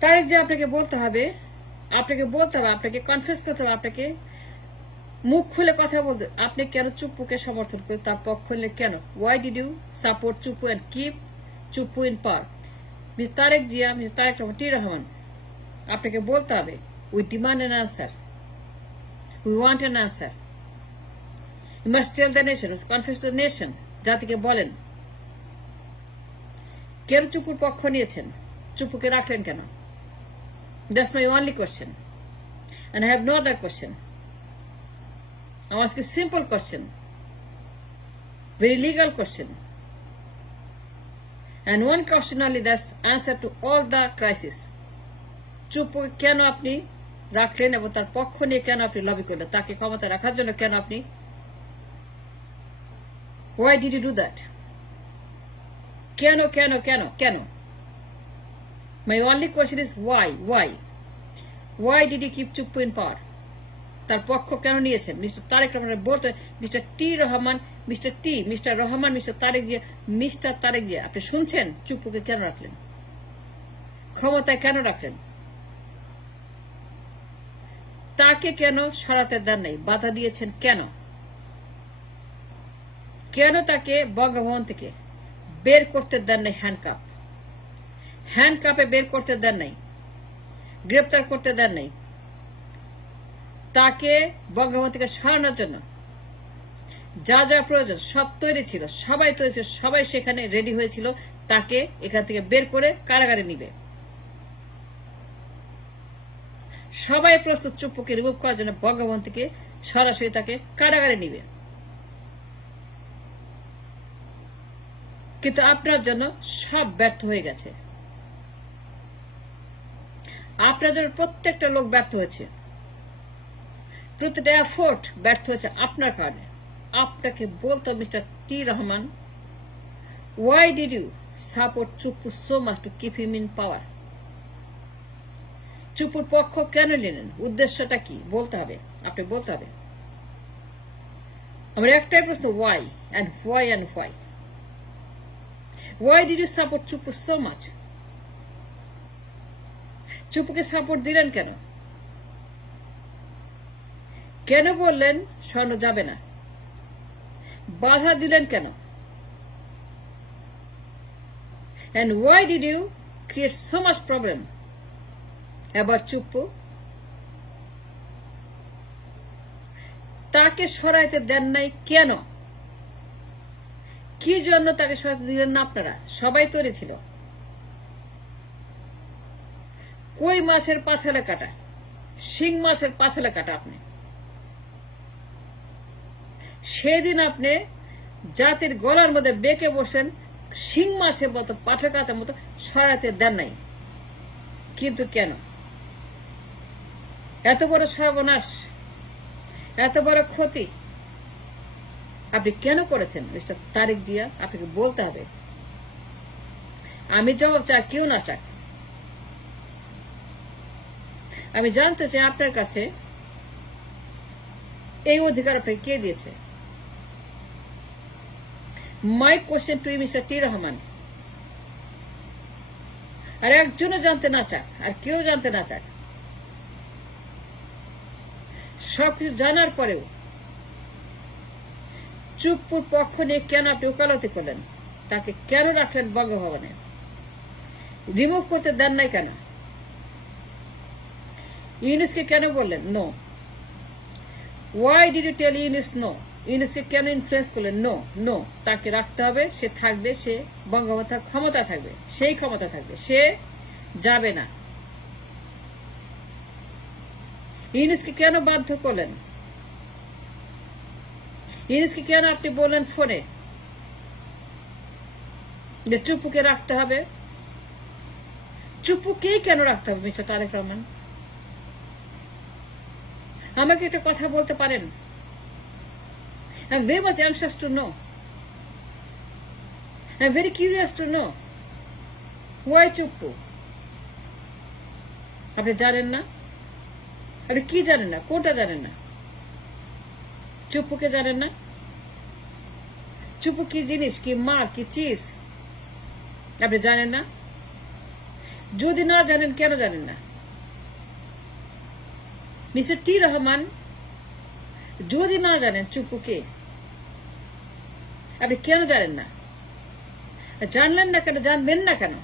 তারেক যে আপনাকে বলতে হবে, আপনাকে কনফেস করতে হবে, আপনাকে মুখ খুলে কথা বলতে, আপনি কেন চুপ্পুকে সমর্থন করেন, তার পক্ষ নিলে কেন? Why did you support Chuppu and keep Chuppu in power? Mister Tareq Zia, mister Tareq Rahman, আপনাকে বলতে হবে, we demand an answer, we want an answer. You must tell the nation, confess to the nation, জাতিকে বলেন কেন চুপ্পুর পক্ষ নিয়েছেন, চুপ্পুকে রাখলেন কেন? That's my only question. And I have no other question. I'm asking a simple question. Very legal question. And one question only, that's answer to all the crisis. চুপ্পুকে কেন আপনি রাখলেন এবং তার পক্ষ নিয়ে কেন আপনি লবি করলেন, তাকে ক্ষমতায় রাখার জন্য কেন আপনি? Why did you do that? কেন? My only question is why did you keep Chuppu in power? তার পক্ষ কেন নিয়েছেন? মিস্টার তারেক রহমান বলতে, মিস্টার তারেক জিয়া, আপনি শুনছেন চুপ্পুকে কেন রাখলেন, ক্ষমতায় কেন রাখলেন, তাকে কেন সরাতে দেন নাই, বাধা দিয়েছেন কেন তাকে বঙ্গভবন থেকে বের করতে দেন নাই, হ্যান্ডকাপে বের করতে দেন নাই, গ্রেপ্তার করতে দেন নাই, তাকে বঙ্গভবন থেকে সরানোর জন্য যা যা প্রয়োজন সব তৈরি ছিল, সবাই সেখানে রেডি হয়েছিল তাকে এখান থেকে বের করে কারাগারে নিবে, সবাই প্রস্তুত চুপ্পুকে রিমুভ করার জন্য বঙ্গভবন থেকে সরাসরি তাকে কারাগারে নিবে। কিন্তু আপনার জন্য সব ব্যর্থ হয়ে গেছে, আপনার জন্য প্রত্যেকটা লোক ব্যর্থ হয়েছে, প্রত্যেকটা এফোর্ট ব্যর্থ হয়েছে আপনার কারণে। আপনাকে বলতো mister T Rahman, why did you support Chuppu so much to keep him in power? চুপ্পুর পক্ষ কেন নিলেন, উদ্দেশ্যটা কি বলতে হবে, আপনি বলতে হবে। আমার একটাই প্রশ্ন, why and why? Why did you support Chuppu so much? চুপ্পুকে সাপোর্ট দিলেন কেন বললেন সরানো যাবে না, বাধা দিলেন কেন? And why did you create so much problem about Chuppu? তাকে সরাইতে দেন নাই কেন, কি জন্য তাকে সরাইতে দিলেন না? আপনারা সবাই তৈরি ছিল, কই মাছের পাথালে কাটা, শিং মাছের পাথালে কাটা। আপনি সেদিন আপনি জাতির গলার মধ্যে বেঁকে বসেন, শিং মাছের মতো পাথা কাটার মতো সরাইতে দেন নাই। কিন্তু কেন এত বড় সর্বনাশ, এত বড় ক্ষতি আপনি কেন করেছেন মিস্টার তারেক জিয়া? আপনাকে বলতে হবে। আমি জবাব চাই, কেউ না চাক। আমি জানতে চাই আপনার কাছে এই অধিকার আপনাকে কে দিয়েছে? My question to mister T Rahman. আর একজনও জানতে না চাক, আর কেউ জানতে না চাক, সবকিছু জানার পরেও চুপ্পুর পক্ষ নিয়ে কেন আপনি ওকালতি করলেন? তাকে কেন রাখলেন বঙ্গভবনে? রিমুভ করতে দেন নাই কেন? ইউনুসকে কেন বললেন no? Why did you tell Yunus no? ইউনুসকে কেন ইনফ্লুয়েন্স করলেন নো? তাকে রাখতে হবে, সে থাকবে, সে বঙ্গবন্ধুর ক্ষমতা থাকবে, সেই ক্ষমতা থাকবে, সে যাবে না। ইউনুসকে কেন বাধ্য করলেন? ইউনুসকে কেন আপনি বললেন ফোনে যে চুপ্পুকে রাখতে হবে? চুপ্পুকেই কেন রাখতে হবে মিস্টার তারেক রহমান? আমাকে একটা কথা বলতে পারেন? I'm very much anxious to know. I'm very curious to know. Why Chuppu? আপনি জানেন না? আপনি কি জানেন না? কোনটা জানেন না? চুপ্পুকে জানেন না? চুপ্পু কি জিনিস, কি মার, কি চিজ আপনি জানেন না? যদি না জানেন কেন জানেন না? মিস্টার টি রহমান, যদি না জানেন চুপ্পুকে, আপনি কেন জানেন না? জানলেন না কেন? জানবেন না কেন?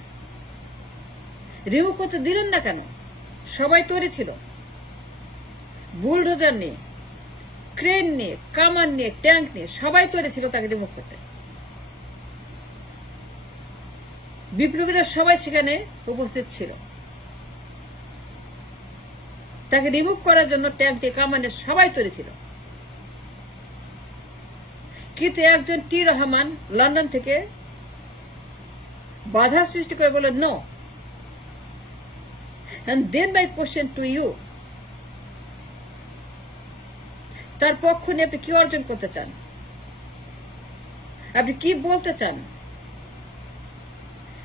রিমুভ করতে দিলেন না কেন? সবাই তৈরি ছিল, বুলডোজার নিয়ে, ক্রেন নিয়ে, কামান নিয়ে, ট্যাঙ্ক নিয়ে সবাই তৈরি ছিল তাকে রিমুভ করতে। বিপ্লবীরা সবাই সেখানে উপস্থিত ছিল, তাকে রিমুভ করার জন্য ট্যাঙ্কটি, কামানে সবাই তৈরি ছিল। কিন্তু একজন টি রহমান লন্ডন থেকে বাধা সৃষ্টি করে বলে no. And then my question to you, তার পক্ষ নিয়ে আপনি কি অর্জন করতে চান? আপনি কি বলতে চান?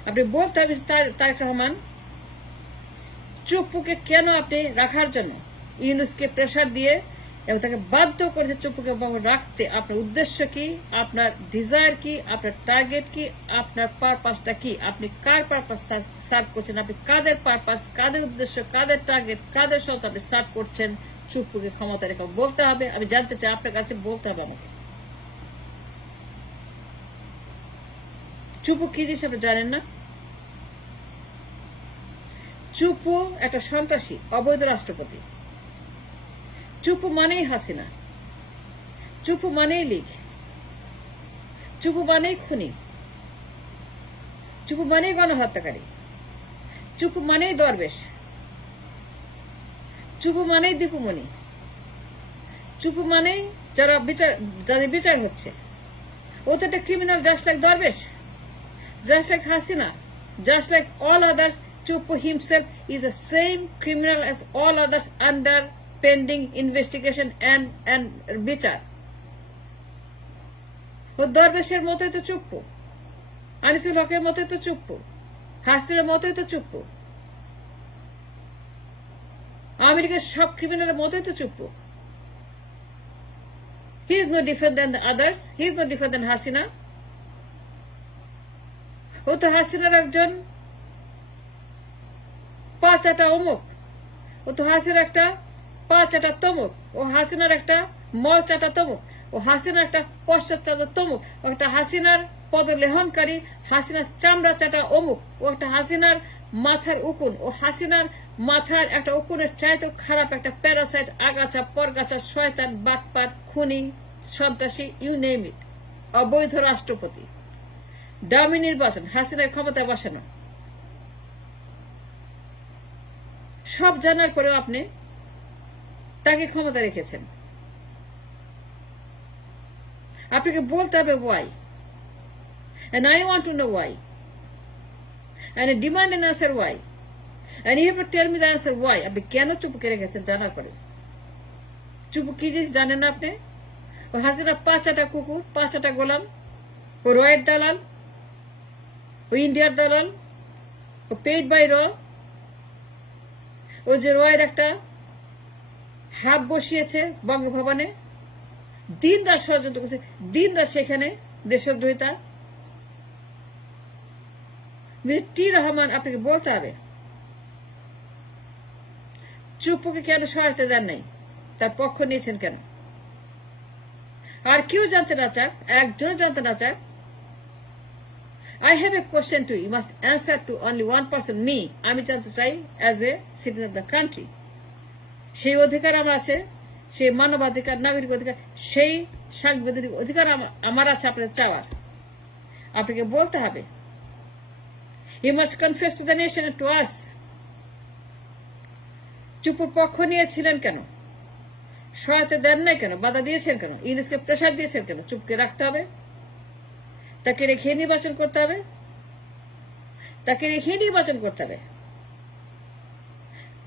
আপনি বলতে হবে তারেক রহমান চুপ্পুকে কেন আপনি রাখার জন্য ইউনূসকে প্রেসার দিয়ে এবং তাকে বাধ্য করেছে চুপ্পুকে রাখতে। আপনার উদ্দেশ্য কি? আপনার ডিজায়ার কি? আপনার টার্গেট কি? আপনার পারপাসটা কি? আপনি কার পারপাস সার্ভ করছেন? আপনি কাদের পারপাস, কাদের উদ্দেশ্য, কাদের টার্গেট, কাদের সাথে আপনি সার্ভ করছেন চুপ্পুকে ক্ষমতা রেখে? বলতে হবে। আমি জানতে চাই, আপনার কাছে বলতে হবে আমাকে। চুপ্পু কি জিনিস আপনি জানেন না? চুপ্পু একটা সন্ত্রাসী, অবৈধ রাষ্ট্রপতি। চুপ্পু মানেই হাসিনা, চুপ্পু মানেই লীগ, চুপ্পু মানেই খুনি, চুপ্পু মানেই গণহত্যাকারী, চুপ্পু মানেই দরবেশ, চুপ্পু মানেই দীপুমণি, চুপ্পু মানেই যাদের বিচার হচ্ছে। ও তো একটা ক্রিমিনাল, জাস্ট লাইক দরবেশ, just like Hasina, just like all others. Chuppu himself is the same criminal as all others under pending investigation and বিচার। ও দরবেশের মতোই তো চুপ্পু, আনিসুল হকের মতোই তো চুপ্পু, হাসিনার মতোই তো চুপ্পু, আমেরিকার সব ক্রিমিনালের মতোই তো Chuppu. He is no different than the others. He is no different than Hasina. ও তো হাসিনার একজন পাঁচাটা অমুক, ও তো হাসিনার একটা পাঁচাটা তমুক, ও হাসিনার একটা মল চাটা তমুক, ও হাসিনার একটা পশ্চাৎ তমুক, ও একটা হাসিনার পদলেহনকারী, হাসিনার চামড়া চাটা অমুক, ও একটা হাসিনার মাথার উকুন, ও হাসিনার মাথার একটা উকুনের চাইতে খারাপ একটা প্যারাসাইট, আগাছা, পরগাছা, শয়তান, বাটপার, খুনি, সন্ত্রাসী, ইউ নেম ইট। অবৈধ রাষ্ট্রপতি, ডামি নির্বাচন, হাসিনার ক্ষমতায় বসানো। সব জানার পরেও আপনি তাকে ক্ষমতা রেখেছেন। আপনাকে বলতে হবে why, and I want to know why, and I demand an answer why, and you have to tell me the answer why. আপনি কেন চুপ্পুকে রেখেছেন জানার পরে? চুপ্পু কি জিনিস জানেন না আপনি? ও হাসিনা পাঁচাটা কুকুর, পাঁচাটা গোলাম, ও রয়ের দালাল, ও ইন্ডিয়ার দালাল, ও পেইড বাই র। ও যে রয়ের একটা হাব বসিয়েছে বঙ্গভবনে, দিন রাত ষড়যন্ত্র করছে, দিন রাত সেখানে দেশদ্রোহিতা। টি রহমান, আপনাকে বলতে হবে চুপ্পুকে কেন সরাতে দেন নাই, তার পক্ষ নিয়েছেন কেন? আর কেউ জানতে না চাক, একজন জানতে না চাক, I have a question to you. You must answer to only one person, me. আমি জানতে চাই as a citizen of the country. সেই অধিকার আমার আছে, সেই মানবাধিকার, নাগরিক অধিকার, সেই সাংবিধানিক অধিকার আমার আছে আপনাদের চাওয়ার। আপনাকে বলতে হবে, you must confess to the nation and to us. চুপ্পুর পক্ষ নিয়েছিলেন কেন? সহায়তা দেন নাই কেন? বাধা দিয়েছেন কেন? ইউনূসকে প্রেসার দিয়েছেন কেন? চুপকে রাখতে হবে, তাকে রেখে নির্বাচন করতে হবে, তাকে রেখে নির্বাচন করতে হবে।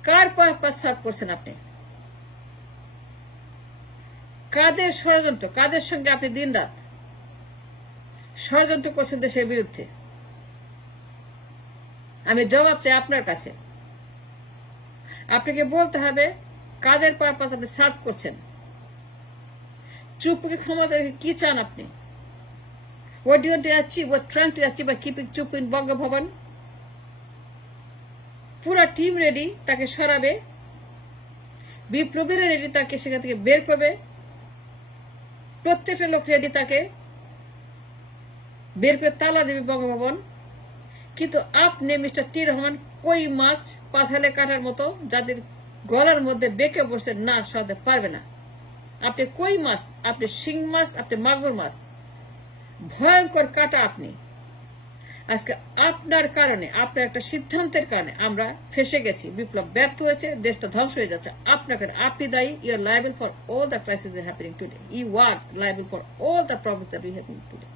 কার পারপাস সার্ভ করছেন আপনি? কাদের ষড়যন্ত্র, কাদের সঙ্গে আপনি দিন রাত ষড়যন্ত্র করছেন দেশের বিরুদ্ধে? আমি জবাব চাই আপনার কাছে। আপনাকে বলতে হবে কাদের পারপাস আপনি সার্ভ করছেন। চুপ্পুকে ক্ষমতা রেখে কি চান আপনি? What do you want to achieve? What trying to achieve by keeping Chuppu in Banga Bhavan? পুরা টিম রেডি তাকে সরাবে, বিপ্লবীরা রেডি তাকে সেখান থেকে বের করবে, প্রত্যেকটা লোক রেডি তাকে বের করে তালা দেবে বঙ্গভবন। কিন্তু আপনি মিস্টার টি রহমান কই মাছ পাথালে কাটার মতো যাদের গলার মধ্যে বেঁকে বসতে না সরাতে পারবে না। আপনি কই মাছ, আপনি শিং মাছ, আপনি মাগুর মাছ, ভয়ঙ্কর কাটা আপনি। আজকে আপনার কারণে, আপনার একটা সিদ্ধান্তের কারণে আমরা ফেসে গেছি, বিপ্লব ব্যর্থ হয়েছে, দেশটা ধ্বংস হয়ে যাচ্ছে। আপনার কারণে আপনি দায়ী। You are liable for all the crisis happening today. You are liable for all the problems that we have today.